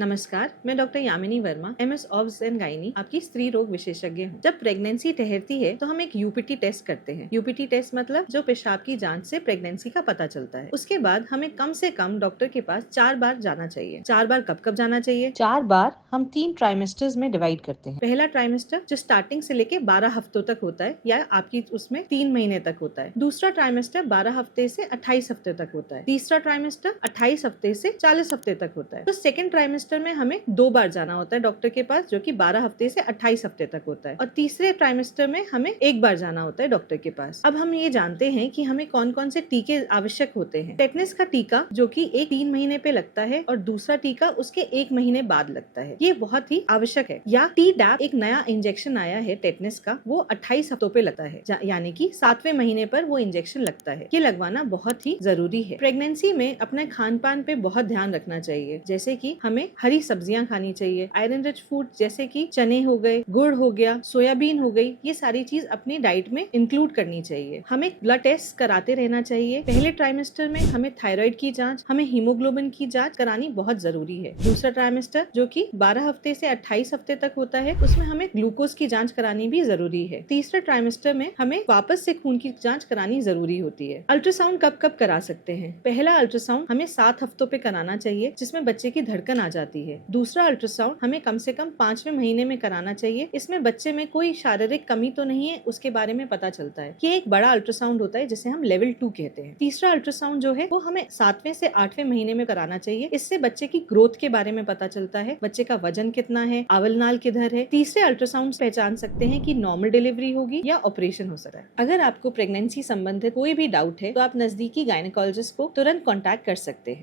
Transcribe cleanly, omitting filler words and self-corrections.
नमस्कार, मैं doctor Yamini Verma, MS obs and gynae, आपकी स्त्री रोग विशेषज्ञ हूँ। जब प्रेगनेंसी ठहरती है तो हम एक यूपीटी टेस्ट करते हैं। यूपीटी टेस्ट मतलब जो पेशाब की जांच से प्रेगनेंसी का पता चलता है। उसके बाद हमें कम से कम डॉक्टर के पास 4 बार जाना चाहिए। 4 बार कब कब जाना चाहिए? 4 बार हम 3 ट्राइमेस्टर्स में डिवाइड करते हैं। पहला ट्राइमेस्टर जो स्टार्टिंग से लेके 12 हफ्तों तक होता है या आपकी उसमें 3 महीने तक होता है। दूसरा ट्राइमेस्टर 12 हफ्ते से 28 हफ्ते तक होता है। तीसरा ट्राइमेस्टर 28 हफ्ते से 40 हफ्ते तक होता है। तो सेकंड ट्राइमेस्टर में हमें 2 बार जाना होता है डॉक्टर के पास, जो कि 12 हफ्ते से 28 हफ्ते तक होता है। और तीसरे ट्राइमेस्टर में हमें 1 बार जाना होता है डॉक्टर के पास। अब हम ये जानते हैं कि हमें कौन कौन से टीके आवश्यक होते हैं। टेटनस का टीका जो कि 3 महीने पे लगता है और दूसरा टीका उसके 1 महीने बाद लगता है, ये बहुत ही आवश्यक है। या टी-डैप एक नया इंजेक्शन आया है टेटनस का, वो 28 हफ्तों पे लगता है, यानी कि 7वें महीने पर वो इंजेक्शन लगता है। ये लगवाना बहुत ही जरूरी है। प्रेगनेंसी में अपने खान पान पे बहुत ध्यान रखना चाहिए, जैसे कि हमें हरी सब्जियां खानी चाहिए, आयरन रिच फूड जैसे कि चने हो गए, गुड़ हो गया, सोयाबीन हो गई, ये सारी चीज अपनी डाइट में इंक्लूड करनी चाहिए। हमें ब्लड टेस्ट कराते रहना चाहिए। पहले ट्राइमेस्टर में हमें थायराइड की जांच, हमें हीमोग्लोबिन की जांच करानी बहुत जरूरी है। दूसरा ट्राइमेस्टर जो कि 12 हफ्ते से 28 हफ्ते तक होता है, उसमें हमें ग्लूकोज की जांच करानी भी जरूरी है। तीसरे ट्राइमेस्टर में हमें वापस से खून की जांच करानी जरूरी होती है। अल्ट्रासाउंड कब कब करा सकते हैं? पहला अल्ट्रासाउंड हमें 7 हफ्तों पे कराना चाहिए, जिसमें बच्चे की धड़कन आ जाती है। दूसरा अल्ट्रासाउंड हमें कम से कम 5वें महीने में कराना चाहिए। इसमें बच्चे में कोई शारीरिक कमी तो नहीं है, उसके बारे में पता चलता है। ये एक बड़ा अल्ट्रासाउंड होता है जिसे हम लेवल 2 कहते हैं। तीसरा अल्ट्रासाउंड जो है वो हमें 7वें से 8वें महीने में कराना चाहिए। इससे बच्चे की ग्रोथ के बारे में पता चलता है, बच्चे का वजन कितना है, आवलनाल किधर है। तीसरे अल्ट्रासाउंड पहचान सकते हैं कि नॉर्मल डिलीवरी होगी या ऑपरेशन हो सकता है। अगर आपको प्रेगनेंसी संबंधित कोई भी डाउट है तो आप नजदीकी गायनेकोलॉजिस्ट को तुरंत कॉन्टैक्ट कर सकते हैं।